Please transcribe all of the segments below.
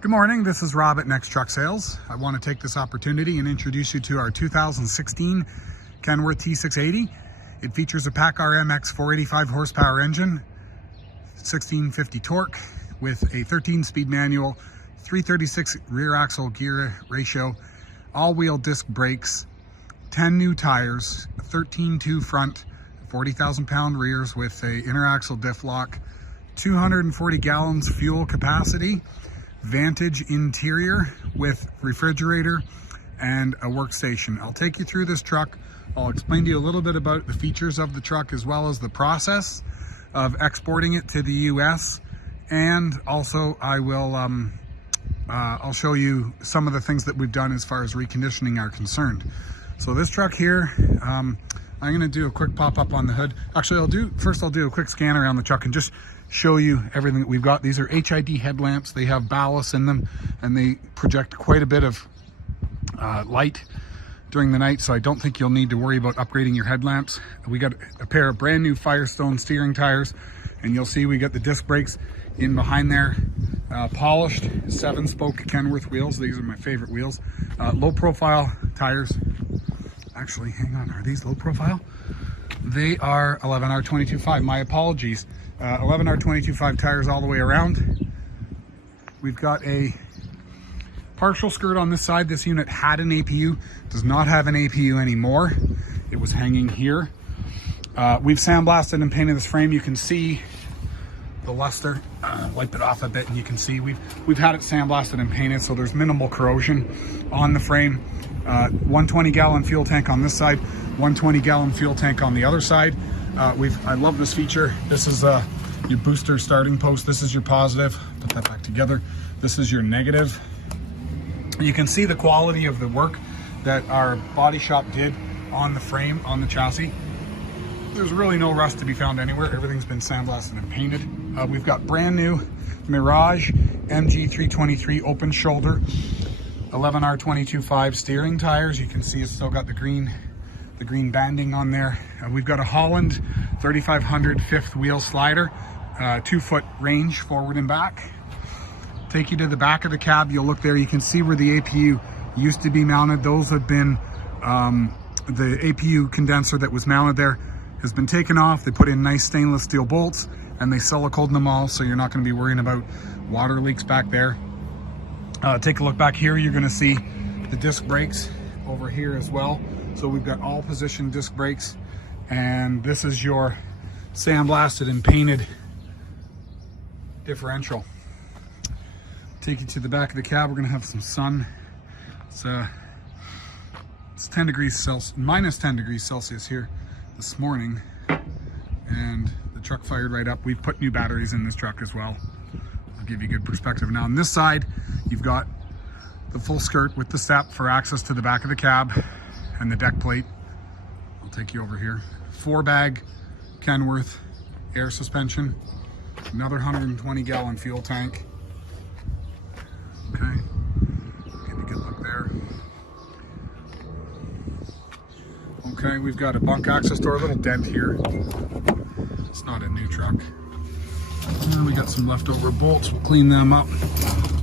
Good morning, this is Rob at Next Truck Sales. I want to take this opportunity and introduce you to our 2016 KENWORTH T680. It features a PACCAR MX 485 horsepower engine, 1650 torque with a 13-speed manual, 336 rear axle gear ratio, all-wheel disc brakes, 10 new tires, 13.2 front, 40,000-pound rears with a interaxle diff lock, 240 gallons fuel capacity, Vantage interior with refrigerator and a workstation. I'll take you through this truck. I'll explain to you a little bit about the features of the truck as well as the process of exporting it to the US, and also I will I'll show you some of the things that we've done as far as reconditioning are concerned. So this truck here, I'm going to do a quick pop-up on the hood. Actually, I'll do a quick scan around the truck and just show you everything that we've got. These are HID headlamps. They have ballast in them and they project quite a bit of light during the night, so I don't think you'll need to worry about upgrading your headlamps. We got a pair of brand new Firestone steering tires, and you'll see we got the disc brakes in behind there, polished 7-spoke Kenworth wheels. These are my favorite wheels. Low profile tires. Actually, hang on, are these low profile? They are 11R22.5, my apologies. 11R22.5 tires all the way around. We've got a partial skirt on this side. This unit had an APU, does not have an APU anymore. It was hanging here. We've sandblasted and painted this frame. You can see the luster. Wipe it off a bit and you can see we've had it sandblasted and painted, so there's minimal corrosion on the frame. 120 gallon fuel tank on this side, 120 gallon fuel tank on the other side. I love this feature. This is your booster starting post. This is your positive. Put that back together. This is your negative. You can see the quality of the work that our body shop did on the frame, on the chassis. There's really no rust to be found anywhere. Everything's been sandblasted and painted. We've got brand new Mirage MG 323 open shoulder 11R22.5 steering tires. You can see it's still got the green banding on there. We've got a Holland 3500 fifth wheel slider, 2-foot range forward and back. Take you to the back of the cab. You'll look there, you can see where the APU used to be mounted. Those have been, the APU condenser that was mounted there has been taken off. They put in nice stainless steel bolts and they siliconed them all, so you're not going to be worrying about water leaks back there. Take a look back here. You're going to see the disc brakes over here as well. So we've got all position disc brakes, and this is your sandblasted and painted differential. Take you to the back of the cab. We're going to have some sun. It's 10 degrees Celsius, minus 10 degrees Celsius here this morning, and the truck fired right up. We've put new batteries in this truck as well. I'll give you good perspective. Now on this side, you've got the full skirt with the step for access to the back of the cab and the deck plate. I'll take you over here. 4-bag Kenworth air suspension, another 120 gallon fuel tank. Okay, give you a good look there. Okay, we've got a bunk access door, a little dent here. It's not a new truck. And we got some leftover bolts. We'll clean them up.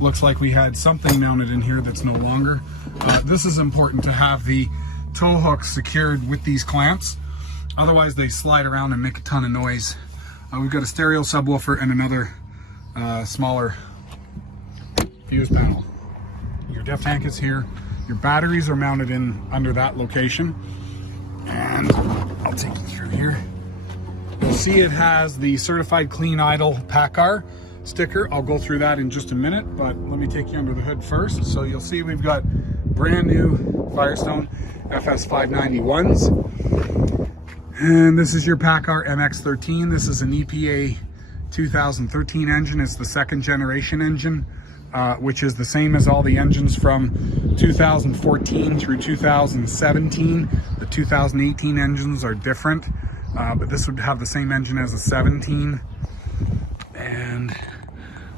Looks like we had something mounted in here that's no longer. This is important to have the tow hooks secured with these clamps. Otherwise they slide around and make a ton of noise. We've got a stereo subwoofer and another smaller fuse panel. Your def tank is here. Your batteries are mounted in under that location. And I'll take you through here. You'll see it has the certified clean idle PACCAR sticker. I'll go through that in just a minute, but let me take you under the hood first. So you'll see we've got brand new Firestone FS 591s. And this is your PACCAR MX-13. This is an EPA 2013 engine. It's the 2nd generation engine, which is the same as all the engines from 2014 through 2017. The 2018 engines are different, but this would have the same engine as a 17. And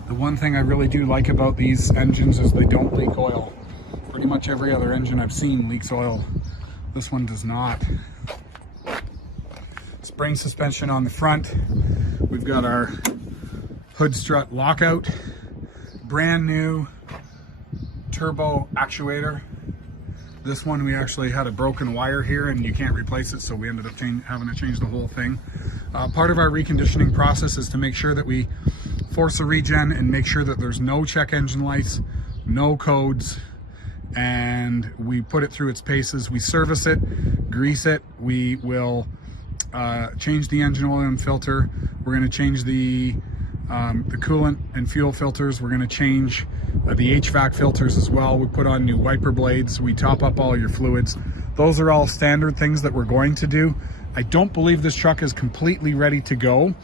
the one thing I really do like about these engines is they don't leak oil. Pretty much every other engine I've seen leaks oil. This one does not. Spring suspension on the front. We've got our hood strut lockout. Brand new turbo actuator. This one we actually had a broken wire here and you can't replace it, so we ended up having to change the whole thing. Part of our reconditioning process is to make sure that we force a regen and make sure that there's no check engine lights, no codes, and we put it through its paces. We service it, grease it, we will change the engine oil and filter. We're going to change the coolant and fuel filters. We're going to change the HVAC filters as well. We put on new wiper blades. We top up all your fluids. Those are all standard things that we're going to do. I don't believe this truck is completely ready to go.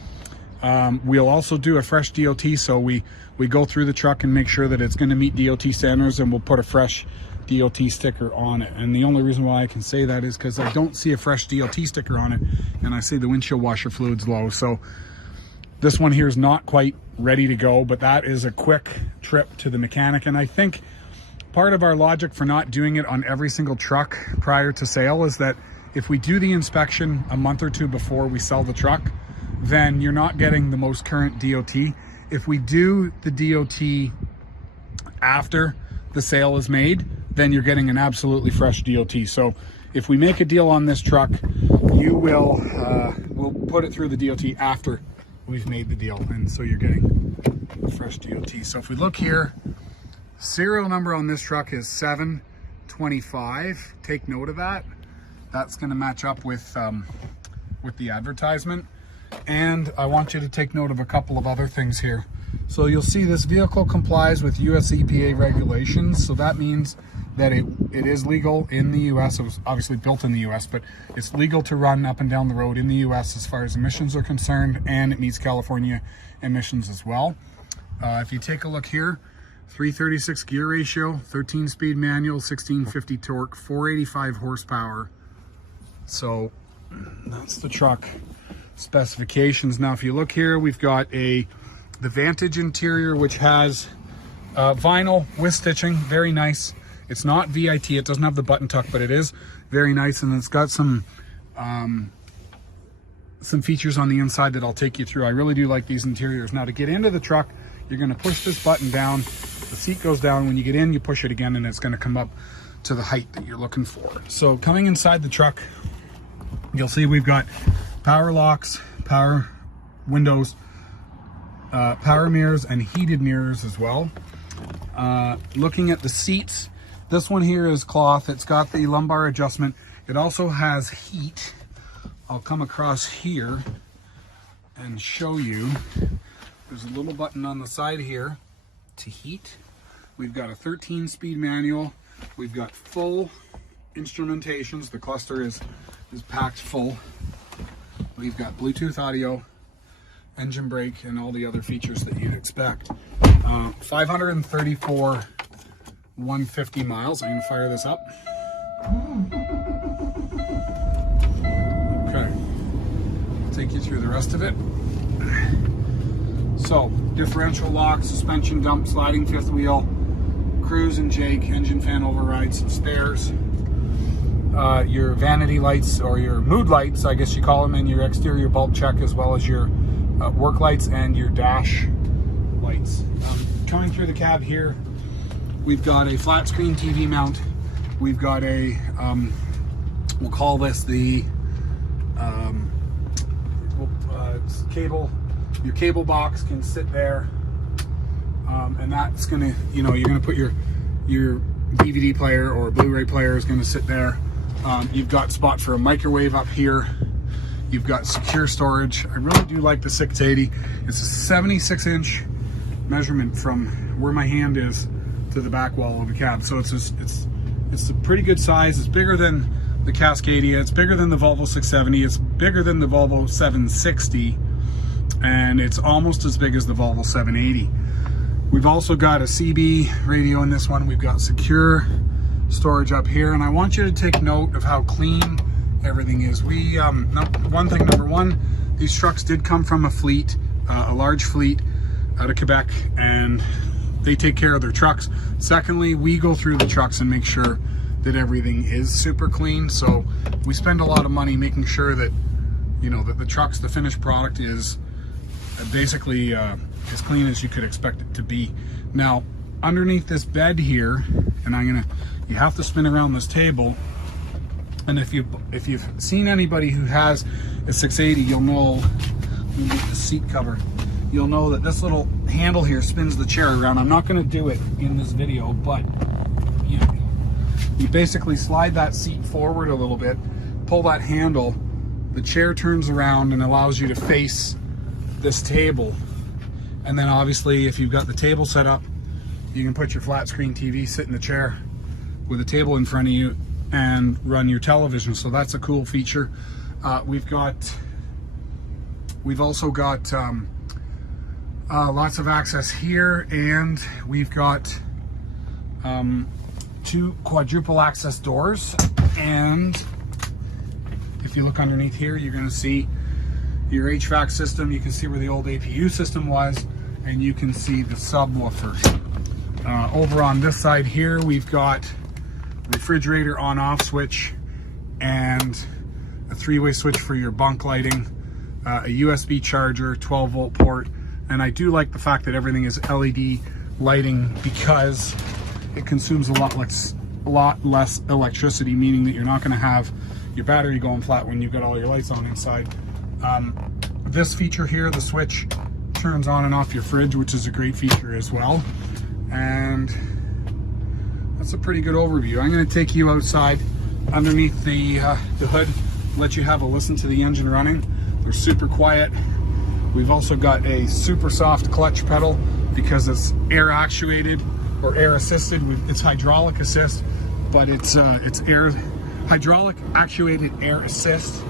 We'll also do a fresh DOT, so we go through the truck and make sure that it's going to meet DOT standards, and we'll put a fresh DOT sticker on it. And the only reason why I can say that is because I don't see a fresh DOT sticker on it, and I see the windshield washer fluid's low. So this one here is not quite ready to go, but that is a quick trip to the mechanic. And I think part of our logic for not doing it on every single truck prior to sale is that if we do the inspection a month or two before we sell the truck, then you're not getting the most current DOT. If we do the DOT after the sale is made, then you're getting an absolutely fresh DOT. So if we make a deal on this truck, you will we'll put it through the DOT after we've made the deal, and so you're getting a fresh DOT. So if we look here, serial number on this truck is 725. Take note of that. That's going to match up with the advertisement. And I want you to take note of a couple of other things here. So you'll see this vehicle complies with US EPA regulations. So that means that it is legal in the US. It was obviously built in the US, but it's legal to run up and down the road in the US as far as emissions are concerned, and it meets California emissions as well. If you take a look here, 336 gear ratio, 13-speed manual, 1650 torque, 485 horsepower. So that's the truck specifications. Now if you look here, we've got the Vantage interior, which has vinyl with stitching, very nice. It's not VIT, it doesn't have the button tuck, but it is very nice, and it's got some features on the inside that I'll take you through. I really do like these interiors. Now to get into the truck, you're going to push this button down, the seat goes down. When you get in, you push it again and it's going to come up to the height that you're looking for. So coming inside the truck, you'll see we've got power locks, power windows, power mirrors, and heated mirrors as well. Looking at the seats, this one here is cloth. It's got the lumbar adjustment. It also has heat. I'll come across here and show you. There's a little button on the side here to heat. We've got a 13-speed manual. We've got full instrumentations. The cluster is packed full. We've got Bluetooth audio, engine brake, and all the other features that you'd expect. 534 150 miles. I'm gonna fire this up. Okay, I'll take you through the rest of it. So, differential lock, suspension dump, sliding fifth wheel, cruise and jake, engine fan override, some spares, your vanity lights, or your mood lights, I guess you call them, and your exterior bulb check, as well as your work lights and your dash lights. Coming through the cab here, we've got a flat screen TV mount. We've got a, we'll call this the cable. Your cable box can sit there, and that's gonna, you know, you're gonna put your DVD player or Blu-ray player is gonna sit there. You've got spot for a microwave up here. You've got secure storage. I really do like the 680. It's a 76-inch measurement from where my hand is to the back wall of the cab. So it's a pretty good size. It's bigger than the Cascadia. It's bigger than the Volvo 670. It's bigger than the Volvo 760. And it's almost as big as the Volvo 780. We've also got a CB radio in this one. We've got secure storage up here, and I want you to take note of how clean everything is. Number one, these trucks did come from a fleet, a large fleet out of Quebec, and they take care of their trucks. Secondly, we go through the trucks and make sure that everything is super clean. So we spend a lot of money making sure that, you know, that the trucks, the finished product is basically as clean as you could expect it to be. Now, underneath this bed here, and you have to spin around this table. And if you've seen anybody who has a 680, you'll know, let me get the seat cover, you'll know that this little handle here spins the chair around. I'm not going to do it in this video, but you basically slide that seat forward a little bit, pull that handle, the chair turns around and allows you to face this table. And then obviously if you've got the table set up, you can put your flat screen TV, sit in the chair with a table in front of you and run your television. So that's a cool feature. We've also got lots of access here, and we've got 2 quadruple access doors. And if you look underneath here, you're going to see your HVAC system. You can see where the old APU system was, and you can see the subwoofer. Over on this side here, we've got refrigerator on-off switch and a 3-way switch for your bunk lighting, a USB charger, 12-volt port. And I do like the fact that everything is LED lighting because it consumes a lot less electricity, meaning that you're not going to have your battery going flat when you've got all your lights on inside. This feature here, the switch, turns on and off your fridge, which is a great feature as well. And that's a pretty good overview. I'm going to take you outside underneath the hood, let you have a listen to the engine running. They're super quiet. We've also got a super soft clutch pedal because it's air actuated or air assisted. It's hydraulic assist, but it's hydraulic actuated air assist.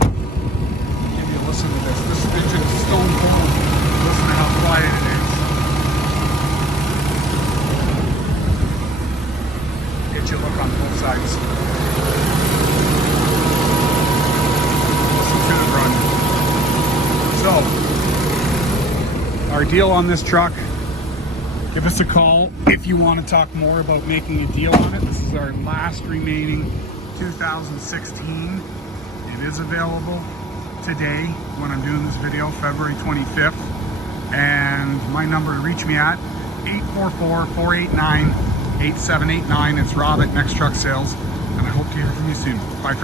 Give you a listen to this. This engine is stone cold. Listen to how quiet it is. Get you a look on both sides. Listen to it run. So, our deal on this truck, give us a call if you want to talk more about making a deal on it. This is our last remaining 2016. It is available today when I'm doing this video, February 25th. And my number to reach me at, 844-489-8789. It's Rob at Next Truck Sales, and I hope to hear from you soon. Bye, friends.